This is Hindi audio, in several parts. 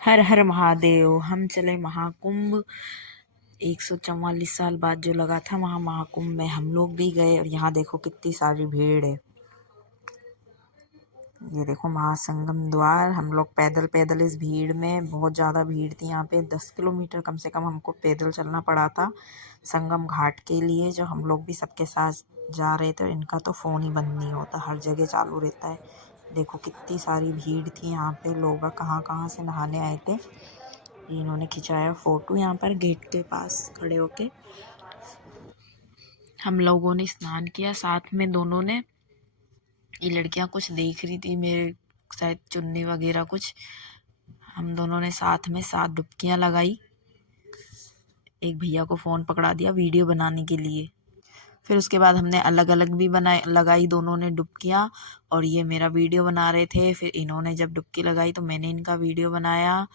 हर हर महादेव। हम चले महाकुंभ। 144 साल बाद जो लगा था वहाँ महाकुंभ में हम लोग भी गए और यहाँ देखो कितनी सारी भीड़ है। ये देखो महासंगम द्वार। हम लोग पैदल पैदल इस भीड़ में, बहुत ज़्यादा भीड़ थी यहाँ पे। 10 किलोमीटर कम से कम हमको पैदल चलना पड़ा था संगम घाट के लिए। जो हम लोग भी सबके साथ जा रहे थे। इनका तो फ़ोन ही बंद नहीं होता, हर जगह चालू रहता है। देखो कितनी सारी भीड़ थी यहाँ पे। लोग कहाँ कहाँ से नहाने आए थे। इन्होंने खिंचाया फोटो यहाँ पर गेट के पास खड़े होके। हम लोगों ने स्नान किया साथ में दोनों ने। ये लड़कियां कुछ देख रही थी, मेरे शायद चुन्नी वगैरह कुछ। हम दोनों ने साथ में 7 डुबकियां लगाई। एक भैया को फ़ोन पकड़ा दिया वीडियो बनाने के लिए। फिर उसके बाद हमने अलग अलग भी लगाई दोनों ने डुबकियां। और ये मेरा वीडियो बना रहे थे। फिर इन्होंने जब डुबकी लगाई तो मैंने इनका वीडियो बनाया।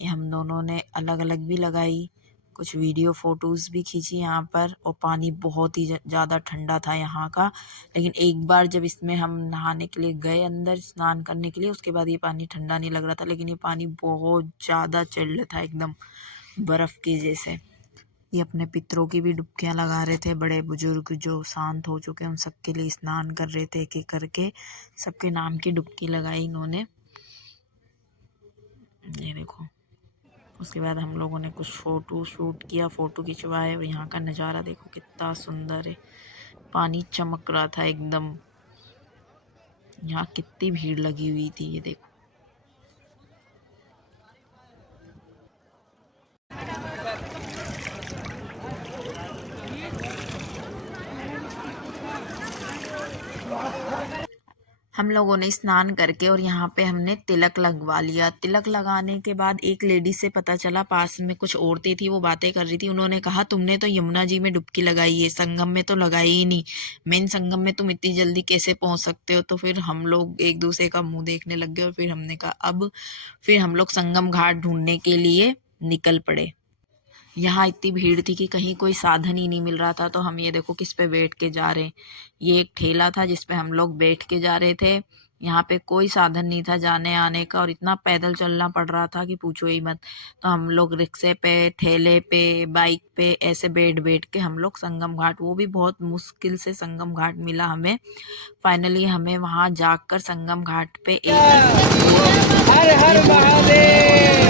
ये हम दोनों ने अलग अलग भी लगाई, कुछ वीडियो फ़ोटोज़ भी खींची यहाँ पर। और पानी बहुत ही ज़्यादा ठंडा था यहाँ का। लेकिन एक बार जब इसमें हम नहाने के लिए गए अंदर स्नान करने के लिए, उसके बाद ये पानी ठंडा नहीं लग रहा था। लेकिन ये पानी बहुत ज़्यादा चिल्ड था, एकदम बर्फ़ के जैसे। ये अपने पितरों की भी डुबकियां लगा रहे थे। बड़े बुजुर्ग जो शांत हो चुके हैं उन सबके लिए स्नान कर रहे थे एक एक करके। सबके नाम की डुबकी लगाई इन्होंने। ये देखो। उसके बाद हम लोगों ने कुछ फ़ोटो शूट किया, फ़ोटो खिंचवाए। और यहाँ का नज़ारा देखो कितना सुंदर है। पानी चमक रहा था एकदम। यहाँ कितनी भीड़ लगी हुई थी, ये देखो। हम लोगों ने स्नान करके और यहाँ पे हमने तिलक लगवा लिया। तिलक लगाने के बाद एक लेडी से पता चला, पास में कुछ औरतें थी वो बातें कर रही थी। उन्होंने कहा तुमने तो यमुना जी में डुबकी लगाई है, संगम में तो लगाई ही नहीं। मेन संगम में तुम इतनी जल्दी कैसे पहुंच सकते हो। तो फिर हम लोग एक दूसरे का मुंह देखने लग गए। और फिर हमने कहा अब फिर हम लोग संगम घाट ढूंढने के लिए निकल पड़े। यहाँ इतनी भीड़ थी कि कहीं कोई साधन ही नहीं मिल रहा था। तो हम ये देखो किस पे बैठ के जा रहे हैं। ये एक ठेला था जिस पे हम लोग बैठ के जा रहे थे। यहाँ पे कोई साधन नहीं था जाने आने का और इतना पैदल चलना पड़ रहा था कि पूछो ही मत। तो हम लोग रिक्शे पे, ठेले पे, बाइक पे ऐसे बैठ बैठ के हम लोग संगम घाट, वो भी बहुत मुश्किल से संगम घाट मिला हमें। फाइनली हमें वहाँ जाकर संगम घाट पे हर हर महादेव,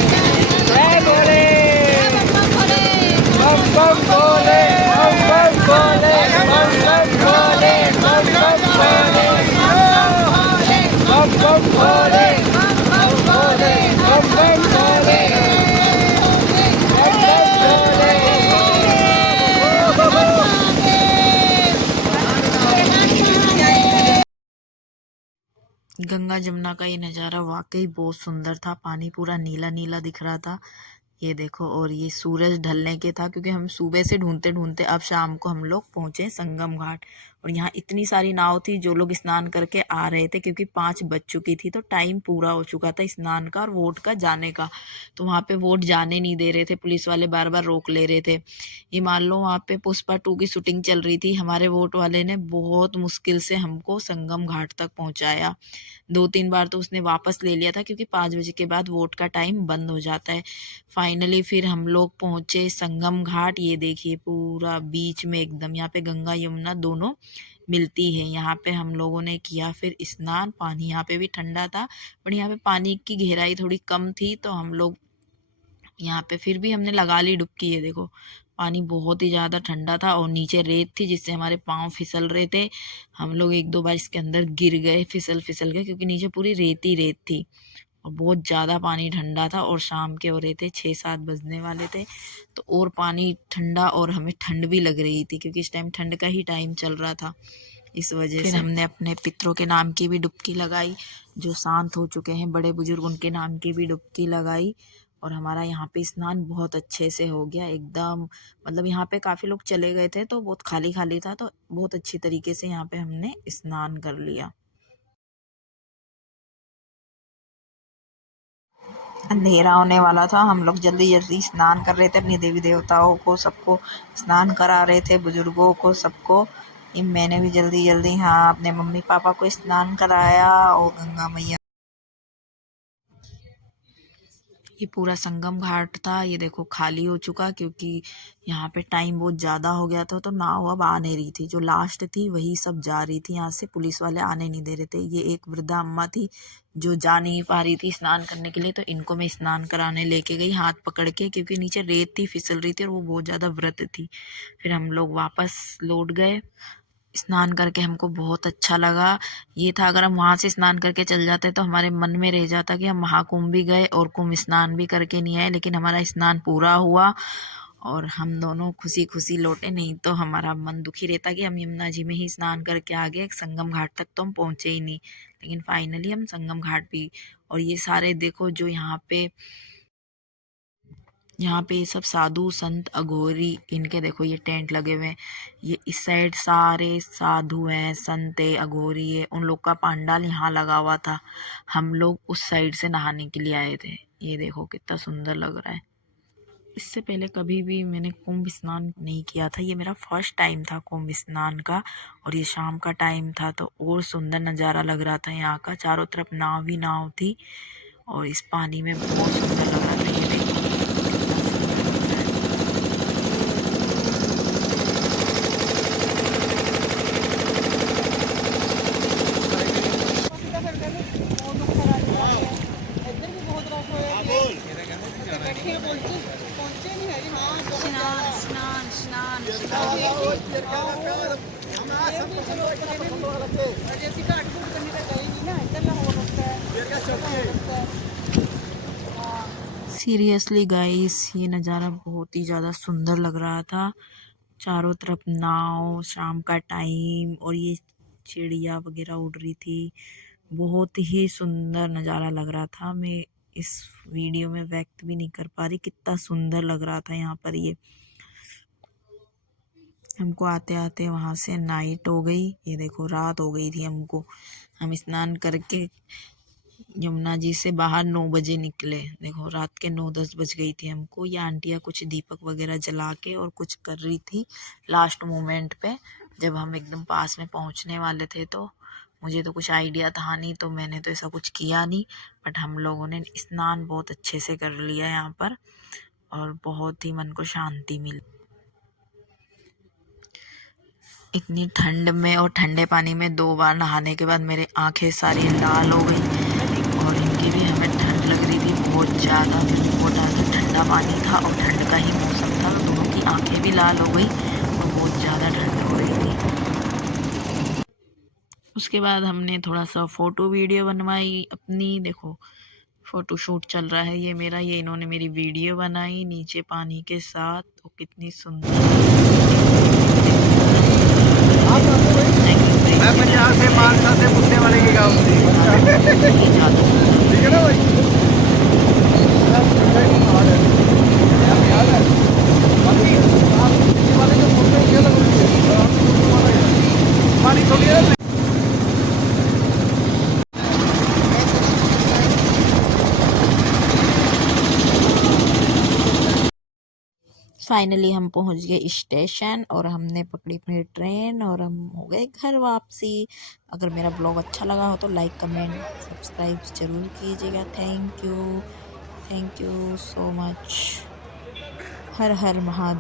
जय भोले, बम बम भोले, बम बम भोले, बम बम भोले, बम बम भोले, बम बम भोले, बम बम भोले, बम बम भोले, गंगा जमुना का ये नज़ारा वाकई बहुत सुंदर था। पानी पूरा नीला नीला दिख रहा था, ये देखो। और ये सूरज ढलने के था क्योंकि हम सुबह से ढूंढते ढूंढते अब शाम को हम लोग पहुंचे संगम घाट। और यहाँ इतनी सारी नाव थी, जो लोग स्नान करके आ रहे थे क्योंकि 5 बज चुकी थी तो टाइम पूरा हो चुका था स्नान का और वोट का जाने का। तो वहाँ पे वोट जाने नहीं दे रहे थे, पुलिस वाले बार बार रोक ले रहे थे। ये मान लो वहाँ पे पुष्पा 2 की शूटिंग चल रही थी। हमारे वोट वाले ने बहुत मुश्किल से हमको संगम घाट तक पहुँचाया। 2-3 बार तो उसने वापस ले लिया था क्योंकि 5 बजे के बाद वोट का टाइम बंद हो जाता है। फाइनली फिर हम लोग पहुंचे संगम घाट। ये देखिए पूरा बीच में एकदम, यहाँ पे गंगा यमुना दोनों मिलती है। यहाँ पे हम लोगों ने किया फिर स्नान। पानी यहाँ पे भी ठंडा था, बट यहाँ पे पानी की गहराई थोड़ी कम थी तो हम लोग यहाँ पे फिर भी हमने लगा ली डुबकी। ये देखो पानी बहुत ही ज़्यादा ठंडा था और नीचे रेत थी जिससे हमारे पाँव फिसल रहे थे। हम लोग 1-2 बार इसके अंदर गिर गए, फिसल फिसल गए, क्योंकि नीचे पूरी रेत ही रेत थी और बहुत ज़्यादा पानी ठंडा था। और शाम के हो रहे थे 6-7 बजने वाले थे तो और पानी ठंडा और हमें ठंड भी लग रही थी क्योंकि इस टाइम ठंड का ही टाइम चल रहा था। इस वजह से हमने अपने पितरों के नाम की भी डुबकी लगाई, जो शांत हो चुके हैं बड़े बुजुर्ग, उनके नाम की भी डुबकी लगाई। और हमारा यहाँ पे स्नान बहुत अच्छे से हो गया एकदम। मतलब यहाँ पे काफ़ी लोग चले गए थे तो बहुत खाली खाली था, तो बहुत अच्छी तरीके से यहाँ पे हमने स्नान कर लिया। अंधेरा होने वाला था, हम लोग जल्दी जल्दी स्नान कर रहे थे, अपनी देवी देवताओं को सबको स्नान करा रहे थे, बुजुर्गों को सबको। मैंने भी जल्दी जल्दी हाँ अपने मम्मी पापा को स्नान कराया और गंगा मैया। ये पूरा संगम घाट था, ये देखो खाली हो चुका क्योंकि यहाँ पे टाइम बहुत ज़्यादा हो गया था, तो नाव अब आ नहीं रही थी। जो लास्ट थी वही सब जा रही थी यहाँ से, पुलिस वाले आने नहीं दे रहे थे। ये एक वृद्धा अम्मा थी जो जा नहीं पा रही थी स्नान करने के लिए, तो इनको मैं स्नान कराने लेके गई हाथ पकड़ के, क्योंकि नीचे रेत थी, फिसल रही थी और वो बहुत ज़्यादा व्रत थी। फिर हम लोग वापस लौट गए। स्नान करके हमको बहुत अच्छा लगा। ये था अगर हम वहाँ से स्नान करके चल जाते तो हमारे मन में रह जाता कि हम महाकुंभ भी गए और कुंभ स्नान भी करके नहीं आए, लेकिन हमारा स्नान पूरा हुआ और हम दोनों खुशी खुशी लौटे। नहीं तो हमारा मन दुखी रहता कि हम यमुना जी में ही स्नान करके आ गए, संगम घाट तक तो हम पहुँचे ही नहीं। लेकिन फाइनली हम संगम घाट भी, और ये सारे देखो जो यहाँ पे ये सब साधु संत अघोरी, इनके देखो ये टेंट लगे हुए हैं। ये इस साइड सारे साधु हैं, संत है, अघोरी है, उन लोग का पंडाल यहाँ लगा हुआ था। हम लोग उस साइड से नहाने के लिए आए थे। ये देखो कितना सुंदर लग रहा है। इससे पहले कभी भी मैंने कुंभ स्नान नहीं किया था, ये मेरा फर्स्ट टाइम था कुंभ स्नान का। और ये शाम का टाइम था तो और सुंदर नज़ारा लग रहा था यहाँ का। चारों तरफ नाव ही नाव थी और इस पानी में बहुत सुंदर लग रहा था। ये देखो कितना सुंदर लग रहा है। सीरियसली गाइस, ये नज़ारा बहुत ही ज़्यादा सुंदर लग रहा था। चारों तरफ नाव, शाम का टाइम, और ये चिड़िया वगैरह उड़ रही थी। बहुत ही सुंदर नज़ारा लग रहा था। मैं इस वीडियो में व्यक्त भी नहीं कर पा रही कितना सुंदर लग रहा था यहाँ पर। ये हमको आते आते वहाँ से नाइट हो गई। ये देखो रात हो गई थी हमको। हम स्नान करके यमुना जी से बाहर 9 बजे निकले। देखो रात के 9-10 बज गई थी हमको। ये आंटियाँ कुछ दीपक वगैरह जला के और कुछ कर रही थी लास्ट मोमेंट पे, जब हम एकदम पास में पहुँचने वाले थे। तो मुझे तो कुछ आइडिया था नहीं, तो मैंने तो ऐसा कुछ किया नहीं। बट हम लोगों ने स्नान बहुत अच्छे से कर लिया यहाँ पर और बहुत ही मन को शांति मिली। इतनी ठंड में और ठंडे पानी में 2 बार नहाने के बाद मेरी आंखें सारी लाल हो गई और इनकी भी हमें ठंड लग रही थी बहुत ज़्यादा। बहुत ज़्यादा ठंडा पानी था और ठंड का ही मौसम था, तो दोनों की आंखें भी लाल हो गई और बहुत ज़्यादा ठंड हो रही थी। उसके बाद हमने थोड़ा सा फ़ोटो वीडियो बनवाई अपनी। देखो फ़ोटो शूट चल रहा है ये मेरा। ये इन्होंने मेरी वीडियो बनाई नीचे पानी के साथ, तो कितनी सुंदर। मैं पंजाब से मानसा से मुझसे वाले के गाँव से ठीक है ना भाई। पानी थोड़ी फाइनली हम पहुंच गए स्टेशन और हमने पकड़ी अपनी ट्रेन और हम हो गए घर वापसी। अगर मेरा ब्लॉग अच्छा लगा हो तो लाइक कमेंट सब्सक्राइब ज़रूर कीजिएगा। Thank you so much. Her her Mahadev.